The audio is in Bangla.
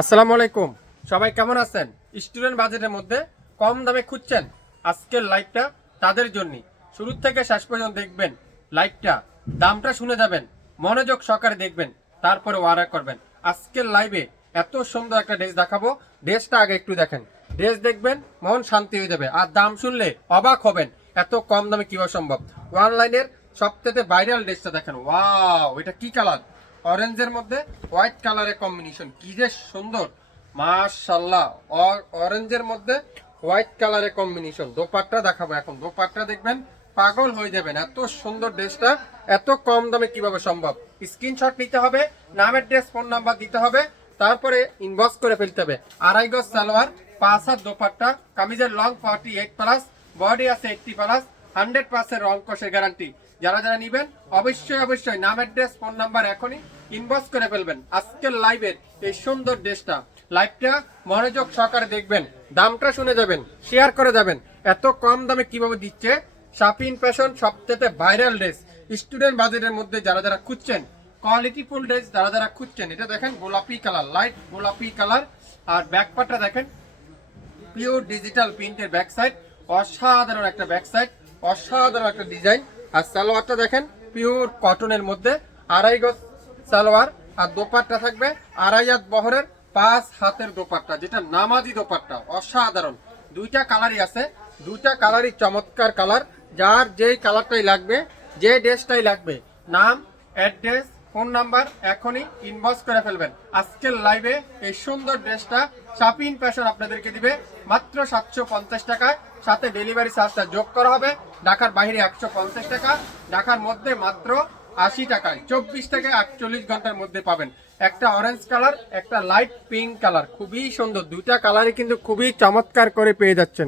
আসসালামু আলাইকুম। সবাই কেমন আছেন? স্টুডেন্ট বাজেটের মধ্যে কম দামে খুঁজছেন? আজকের লাইভটা তাদের জন্যই। শুরু থেকে শেষ পর্যন্ত দেখবেন লাইভটা, দামটা শুনে যাবেন, মনোযোগ সহকারে দেখবেন, তারপরে অর্ডার করবেন। আজকের লাইভে এত সুন্দর একটা ড্রেস দেখাবো। ড্রেসটা আগে একটু দেখেন, ড্রেস দেখবেন মন শান্তি হয়ে যাবে, আর দাম শুনলে অবাক হবেন এত কম দামে কিভাবে সম্ভব। অনলাইনের সবথেকে ভাইরাল ড্রেসটা দেখেন, ওয়াও, এটা কি কালার? অরেঞ্জের মধ্যে হোয়াইট কালারের কম্বিনেশন, কি যে সুন্দর, মাশাআল্লাহ। অরেঞ্জের মধ্যে হোয়াইট কালারের কম্বিনেশন। দোপাট্টা দেখাবো এখন, দোপাট্টা দেখবেন পাগল হয়ে যাবেন, এত সুন্দর ড্রেসটা এত কম দামে কিভাবে সম্ভব। স্ক্রিনশট নিতে হবে, নামের ড্রেস ফোন নাম্বার দিতে হবে, তারপরে ইনবক্স করে ফেলতে হবে। আড়াই গজ সালোয়ার, 5 হাত দোপাট্টা, কামিজের লং 48+, বডি আছে 80+, 100% রং কষের গ্যারান্টি। যারা যারা নিবেন অবশ্যই নাম অ্যাড্রেস ফোন নাম্বার এখনই ইনবক্স করে ফেলবেন। আজকের লাইভের এই সুন্দর ড্রেসটা, লাইভটা মনোযোগ সহকারে দেখবেন, দামটা শুনে যাবেন, শেয়ার করে যাবেন। এত কম দামে কিভাবে দিচ্ছে শাপিন ফ্যাশন, সবচেয়ে ভাইরাল ড্রেস। স্টুডেন্ট বাজেটের মধ্যে যারা যারা খুঁজছেন কোয়ালিটিফুল ড্রেস, যারা যারা খুঁজছেন, এটা দেখেন গোলাপি কালার, লাইট গোলাপি কালার। আর ব্যাকপার্টটা দেখেন পিওর ডিজিটাল প্রিন্টের ব্যাক সাইড, অসাধারণ একটা ব্যাক সাইড, অসাধারণ একটা ডিজাইন। আর সালোয়ারটা দেখেন পিওর কটনের মধ্যে, আড়াই গজ সালোয়ার। আর দোপাট্টা থাকবে আড়াই হাত বহরের 5 হাতের দোপাট্টা, যেটা নামাজি দোপাট্টা, অসাধারণ। দুইটা কালারই আছে, দুইটা কালারই চমৎকার কালার। যার যেই কালারটাই লাগবে, যে ড্রেসটাই লাগবে, নাম অ্যাড্রেস ফোন নাম্বার এখনই ইনবক্স করে ফেলবেন। আজকের লাইভে এই সুন্দর ড্রেসটা শাপিন ফ্যাশন আপনাদেরকে দিবে মাত্র 750 টাকায়, সাথে ডেলিভারি চার্জটা যোগ করা হবে। ঢাকার বাইরে 150 টাকা, ঢাকার মধ্যে মাত্র 80 টাকায় 24 থেকে 48 ঘন্টার মধ্যে পাবেন। একটা অরেঞ্জ কালার, একটা লাইট পিঙ্ক কালার, খুবই সুন্দর। দুইটা কালারই কিন্তু খুবই চমৎকার করে পেয়ে যাচ্ছেন।